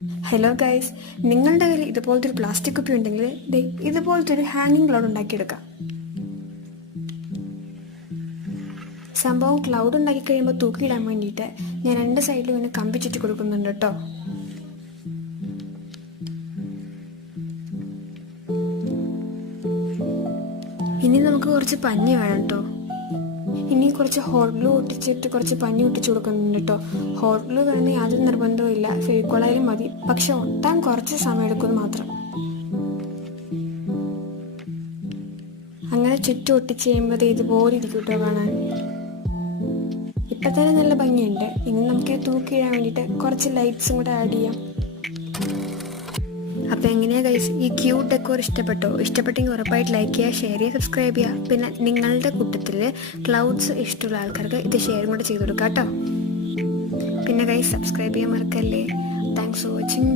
Hello guys നിങ്ങളുടെ കയ്യിൽ ഇതുപോലത്തെ ഒരു പ്ലാസ്റ്റിക് കുപ്പി ഉണ്ടെങ്കിൽ ഇതുപോലത്തെ ഒരു ഹാങ്ങിങ് ക്ലൗഡ് ഉണ്ടാക്കിയെടുക്കാം. സംഭവം ക്ലൗഡ് ഉണ്ടാക്കി കഴിയുമ്പോൾ തൂക്കിയിടാൻ വേണ്ടിയിട്ട് ഞാൻ രണ്ട് സൈഡിലും ഇങ്ങനെ കമ്പി ചുറ്റി കൊടുക്കുന്നുണ്ട് കേട്ടോ. ഇനി നമുക്ക് കുറച്ച് പഞ്ഞി വേണം കേട്ടോ. ഇനി കുറച്ച് ഹോട്ട് ഗ്ലൂ ഒട്ടിച്ചിട്ട് കുറച്ച് പഞ്ഞി ഒട്ടിച്ചു കൊടുക്കുന്നുണ്ട് കേട്ടോ ഹോട്ട് ഗ്ലൂ വേണമെങ്കിൽ യാതൊരു നിർബന്ധവും ഇല്ല. ഫെവിക്കോളായാലും മതി. പക്ഷെ ഒട്ടാൻ കുറച്ച് സമയം എടുക്കുന്നു മാത്രം. അങ്ങനെ ചുറ്റും ഒട്ടിച്ച് ചെയ്യുമ്പോൾ ഇതുപോലെ ഇരിക്കും കേട്ടോ കാണാൻ. ഇപ്പൊ തന്നെ നല്ല ഭംഗിയുണ്ട്. ഇനി നമുക്ക് തൂക്കിയിടാൻ വേണ്ടിയിട്ട് കുറച്ച് ലൈറ്റ്സും കൂടെ ആഡ് ചെയ്യാം. അപ്പോൾ എങ്ങനെയാ ഗൈസ് ഈ ക്യൂട്ട് ഡെക്കോർ ഇഷ്ടപ്പെട്ടോ? ഇഷ്ടപ്പെട്ടെങ്കിൽ ഉറപ്പായിട്ട് ലൈക്ക് ചെയ്യുക ഷെയർ ചെയ്യുക സബ്സ്ക്രൈബ് ചെയ്യുക. പിന്നെ നിങ്ങളുടെ കൂട്ടത്തിൽ ക്ലൗഡ്സ് ഇഷ്ടമുള്ള ആൾക്കാർക്ക് ഇത് ഷെയർ കൂടെ ചെയ്ത് കൊടുക്കാം കേട്ടോ പിന്നെ ഗൈസ് സബ്സ്ക്രൈബ് ചെയ്യാൻ മറക്കല്ലേ? Thanks for watching